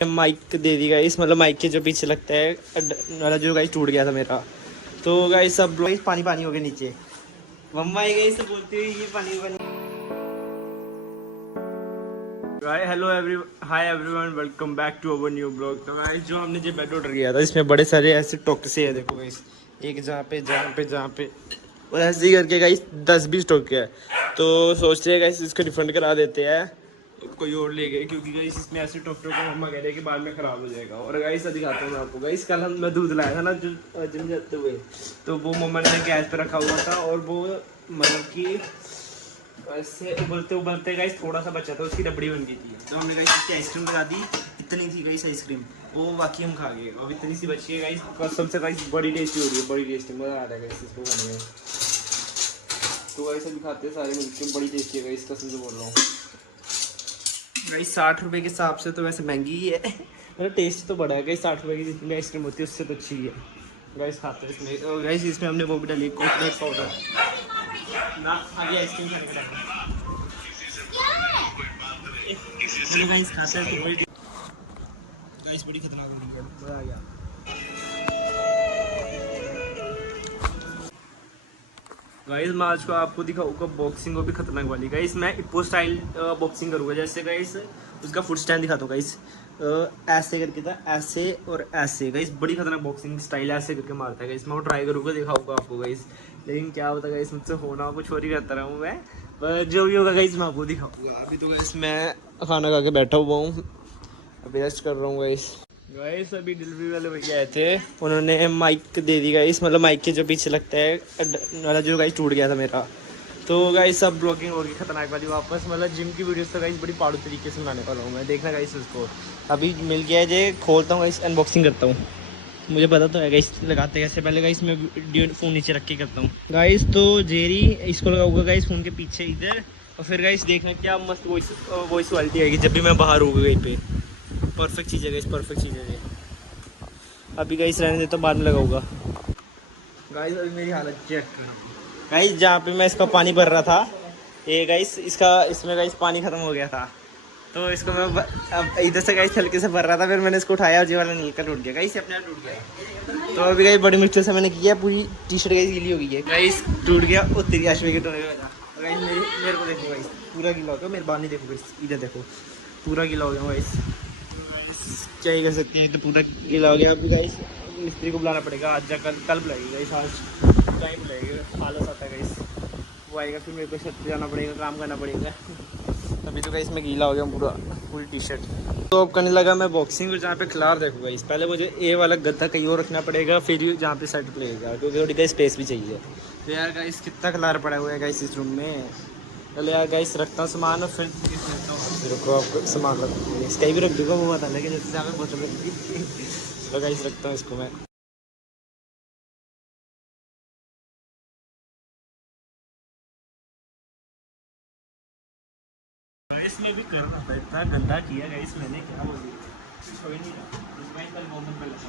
Mic दे दी guys, मतलब mic के जो पीछे लगता है वाला जो गाइस टूट गया था मेरा। तो गाइस सब गाइस पानी पानी हो गए नीचे। मम्मा आई गई तो बोलती हुई ये पानी पानी। Hello hi everyone, welcome back to our new blog. तो गाइस जो हमने जो बेड ऑर्डर किया था इसमें बड़े सारे ऐसे टोके से है, देखो गाइस, एक जहाँ पे और ऐसे ही करके गाइस 10-20 टोके है। तो सोच रहे हैं गाइस इसको रिफंड करा देते हैं, कोई और ले गए, क्योंकि गाइस इसमें ऐसे टोकरों को मम्मा कह रहे हैं कि बाद में ख़राब हो जाएगा। और गाइस दिखाता हूँ मैं आपको। गाइस कल मैं दूध लाया था ना जिम जाते हुए, तो वो मम्मा ने गैस पे रखा हुआ था और वो मतलब कि ऐसे उबलते उबलते गाइस थोड़ा सा बचा था, उसकी रबड़ी बन गई थी। तो हमने गाइस इसकी आइसक्रीम लगा दी। इतनी थी गाइस आइसक्रीम, वो बाकी हम खा गए। अब इतनी सी बची है गाइस, कसम से गाइस बड़ी टेस्टी हो रही है, बड़ी टेस्टी, मज़ा आ रहा है गाइस इसको खाने में। तो गाइस अभी खाते हैं सारे मिलकर, बड़ी टेस्टी है गाइस, कसम से बोल रहा हूँ गाइस। 60 रुपये के हिसाब से तो वैसे महंगी ही है, मतलब टेस्ट तो बड़ा है गाइस। 60 रुपये की जितनी आइसक्रीम होती है उससे तो अच्छी ही है गाइस। खाते हैं इसमें। और गाइस इसमें हमने वो भी डाली कोकोनट पाउडर ना, आगे आइसक्रीम खाने का टाइम गाइस। खाते हैं तो बड़ी गाइस, बड़ी खतरनाक होगी, मज़ा आ गया। गाइस मैं आज को आपको दिखाऊंगा बॉक्सिंग वो भी खतरनाक वाली। गाइस मैं इप्पो स्टाइल बॉक्सिंग करूँगा। जैसे गाइस उसका फुट स्टैंड दिखाता हूँ गाइस। ऐसे करके था, ऐसे और ऐसे गाइस, बड़ी खतरनाक बॉक्सिंग स्टाइल ऐसे करके मारता है गाइस। मैं वो ट्राई करूँगा, दिखाऊंगा आपको गाइस। लेकिन क्या होता है गाइस, मुझसे होना कुछ और ही करता रहा हूँ मैं, पर जो भी होगा गाइस मैं आपको दिखाऊंगा। अभी तो गाइस मैं खाना खा के बैठा हुआ हूँ, अभी रेस्ट कर रहा हूँ गाइस। गाइस अभी डिलीवरी वाले भैया आए थे, उन्होंने माइक दे दी गाइस, मतलब माइक के जो पीछे लगता है वाला जो गाइस टूट गया था मेरा। तो गाइस सब ब्लॉगिंग होगी खतरनाक वाली वापस, मतलब जिम की वीडियोस तो गाइस बड़ी पाड़ू तरीके से बनाने वाला हूँ मैं, देखना गाइस उसको। अभी मिल गया है जे, खोलता हूँ गाइस, अनबॉक्सिंग करता हूँ। मुझे पता तो है गाइस लगाते कैसे, पहले गाइस मैं फ़ोन नीचे रख के करता हूँ गाइस। तो जेरी इसको लगाऊंगा गाइस फ़ोन के पीछे इधर, और फिर गाइस देखना क्या मस्त वॉइस क्वालिटी आएगी जब भी मैं बाहर होगा कहीं पे। परफेक्ट चीज़ है गाइस, परफेक्ट चीज़ है ये। अभी गाइस रहने देता हूँ, बाद में लगाऊंगा गाइस। अभी मेरी हालत चेक गाइस, जहाँ पे मैं इसका पानी भर रहा था, ये गाइस इसमें गाइस पानी खत्म हो गया था। तो इसको मैं अब इधर से गाइस हल्के से भर रहा था, फिर मैंने इसको उठाया और जी वाला नलका टूट गया गाइस, अपने आप टूट गया। तो अभी गाइस बड़ी मुश्किल से मैंने किया, पूरी टी शर्ट गाइस गीली हो गई है गाइस, टूट गया। और तेरी आशमी के टोने गाइस, मेरे को देखो गाइस, पूरा गीला हो गया। मेरे बाल नहीं देखो गाइस, इधर देखो, पूरा गीला हो गया गाइस। क्या ही कर सकते हैं, तो पूरा गीला हो गया। अभी गाइस मिस्त्री को बुलाना पड़ेगा, आज कल बुलाएगी गाइस, आज टाइम लगेगा, आलस आता है गाइस। वो आएगा फिर मेरे को छत पे जाना पड़ेगा, काम करना पड़ेगा। अभी तो गाइस मैं गीला हो गया पूरी टी शर्ट। तो अब करने लगा मैं बॉक्सिंग, और जहाँ पे खिलार देखो गाइस, पहले मुझे ए वाला गद्दा कहीं और रखना पड़ेगा, फिर जहाँ पे सेट लगेगा, क्योंकि थोड़ी गाइस स्पेस भी चाहिए। तो यार गाइस कितना खिलार पड़ा हुआ है गाइस इस रूम में। चलो यार गाइस रखता हूँ सामान, और फिर रुको आपको सामान रख इसका भी रख दूँगा, वो बता लेकिन जैसे आगे बोतल रख दी। चलो गाइस रखता हूँ इसको मैं। इसमें भी कर रहा था, इतना गंदा किया गाइस मैंने, क्या बोलूँ, कोई नहीं रहा इसमें कल मोमन पे लगा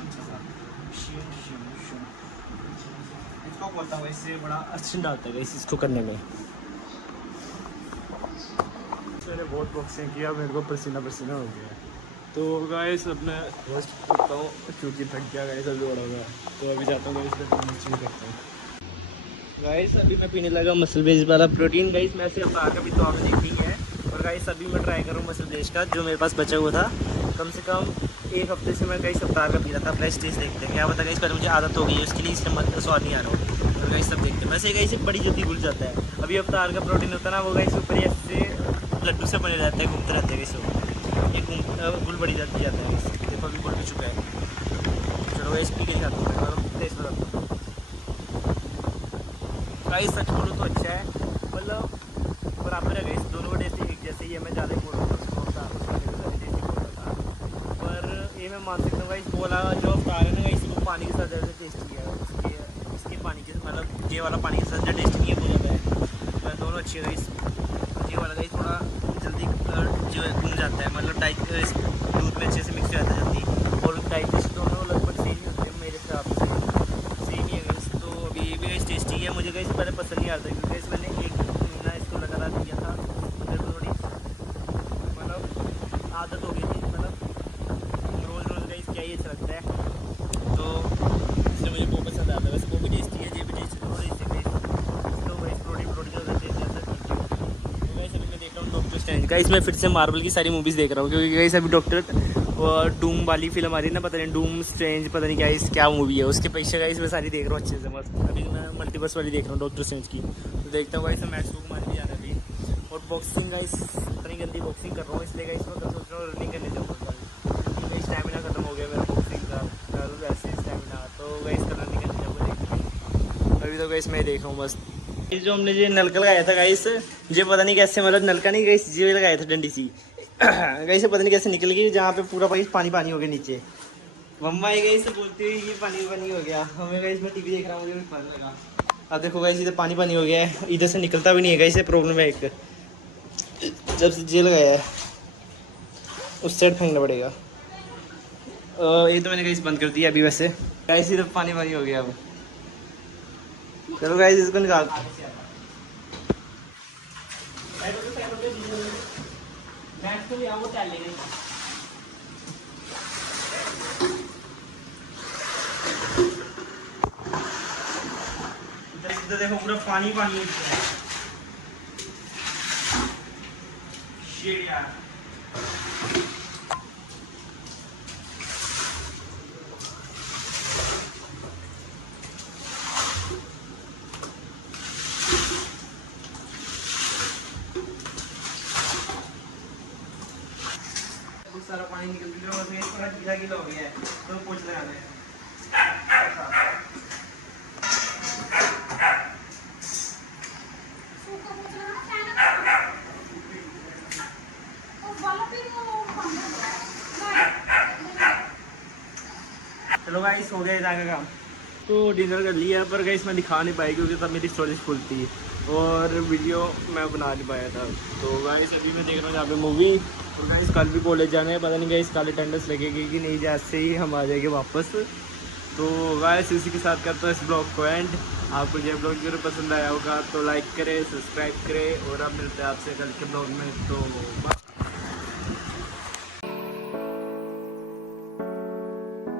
इसको बोलता हूँ, इससे बड़ा अच्छा डालता है गाइस इसको करने में। मैंने बहुत बॉक्सिंग किया, मेरे को पसीना पसीना हो गया। तो गाइस अब मैं रेस्ट करता हूँ, क्योंकि थक गया गाइस अभी बड़ा हुआ। तो अभी जाता हूँ गाइस, मैं करता हूँ गाइस। अभी मैं पीने लगा मसल बेस वाला प्रोटीन गाइस। मैं सिर्फ आकर भी तो आपने देखी है। और गाइस अभी मैं ट्राई करूँ मसल बेस का, जो मेरे पास बचा हुआ था कम से कम एक हफ्ते से, मैं गाइस अवतार का पी रहा था। प्रेस टेस्ट देखते हैं क्या पता गाइस, पहले मुझे आदत हो गई है उसके लिए, इसका स्वाद नहीं आ रहा हो। और गाइस सब देखते हैं, वैसे गाइस बड़ी जल्दी घुल जाता है। अभी अवतार का प्रोटीन होता है ना, वो गाइस ऊपर ही ऐसे लड्डू से बने रहते हैं, घूमते रहते हैं गाइस, ये घुल बड़ी जाती जाता है गाइस। देखो अभी घुल भी चुका है। चलो गाइस पी के दिखाता हूँ, मतलब टेस्ट बताता हूँ गाइस। सच बोलूँ तो अच्छा है, मतलब बराबर है गाइस, दोनों का टेस्ट एक जैसे ही है। मैं ज़्यादा ही बोल रहा था उसको, उसका टेस्ट बोल रहा था, पर ये मैं मान सकता हूँ गाइस, बोला जो अवतार है ना गाइस, वो पानी के साथ ज़्यादा टेस्ट किया है इसके पानी के, मतलब ये वाला पानी के साथ जो टेस्ट नहीं है वो ज़्यादा है। पर दोनों अच्छे गाइस। ये वाला गाइस थोड़ा जल्दी जो है घूम जाता है, मतलब दूध में अच्छे से मिक्स हो जाता है जल्दी। और डाइजेस्ट दोनों लगभग सेम ही होते हैं मेरे हिसाब से, सेम ही है गाइस। तो अभी ये भी गाइस टेस्टी है। मुझे गाइस पहले पसंद नहीं आता, क्योंकि गाइस मैंने 1 महीना इसको लगातार किया था, मेरे को थोड़ी मतलब आदत हो गई थी, मतलब गाइस मैं फिर से मार्वल की सारी मूवीज़ देख रहा हूँ क्योंकि गाइस अभी डॉक्टर डूम वाली फिल्म आ रही है ना, पता नहीं डूम स्ट्रेंज, पता नहीं गाइस क्या मूवी है, उसके पीछे गाइस मैं सारी देख रहा हूँ अच्छे से मस्त। अभी मैं मल्टीवर्स वाली देख रहा हूँ डॉक्टर स्ट्रेंज की, तो देखता हूँ गाइस मैच बुक मार भी जाना अभी। और बॉक्सिंग गाइस इतनी गंदी बॉक्सिंग कर रहा हूँ, इसलिए गाइस मैं कल सोच रहा हूँ रनिंग करने जाऊँगा कल। स्टैमिना खत्म हो गया मेरा बॉक्सिंग का, कल वैसे स्टैमिना, तो गाइस कल रनिंग करने जाऊँगा देखिए। अभी तो गाइस मैं देख रहा हूँ मस्त। ये जो हमने ये नलका लगाया था गाइस, ये पता नहीं कैसे, मतलब नलका नहीं गाइस, ये लगाया था डंडी सी गाइस, पता नहीं कैसे निकल गई, जहाँ पे पूरा पानी पानी हो गया नीचे। मम्मा ये गाइस बोलती हुई ये पानी पानी हो गया, हमें गाइस मैं टीवी देख रहा हूँ, मुझे भी पता लगा। अब देखो गाइस इधर पानी पानी हो गया है, इधर से निकलता भी नहीं है गाइस, ये प्रॉब्लम है एक। जब से जे लगाया है उस साइड फेंकना पड़ेगा। ये तो मैंने गाइस बंद कर दिया अभी, वैसे गाइस इधर पानी पानी हो गया अब। चलो गाइस इसको निकाल, इधर देखो पूरा पानी पानी है। Shit यार। बहुत सारा पानी निकल गया और ये थोड़ा गीला गीला हो गया है, तो पोंछ लगाना है। चलो गाइस हो गया इधर का काम, तो डिनर कर लिया, पर गाइस मैं दिखा नहीं पाई क्योंकि तब मेरी स्टोरेज फुल थी और वीडियो मैं बना नहीं पाया था। तो गाइस अभी मैं देख रहा हूँ यहाँ पे मूवी, और गाइस कल भी कॉलेज जाना है, पता नहीं गाइस कल अटेंडेंस लगेगी कि नहीं, जैसे ही हम आ जाएंगे वापस। तो गाइस इसी के साथ करता हूँ इस ब्लॉग को एंड। आपको ये ब्लॉग जरूर पसंद आया होगा तो लाइक करें, सब्सक्राइब करें, और अब मिलते हैं आपसे कल के ब्लॉग में। तो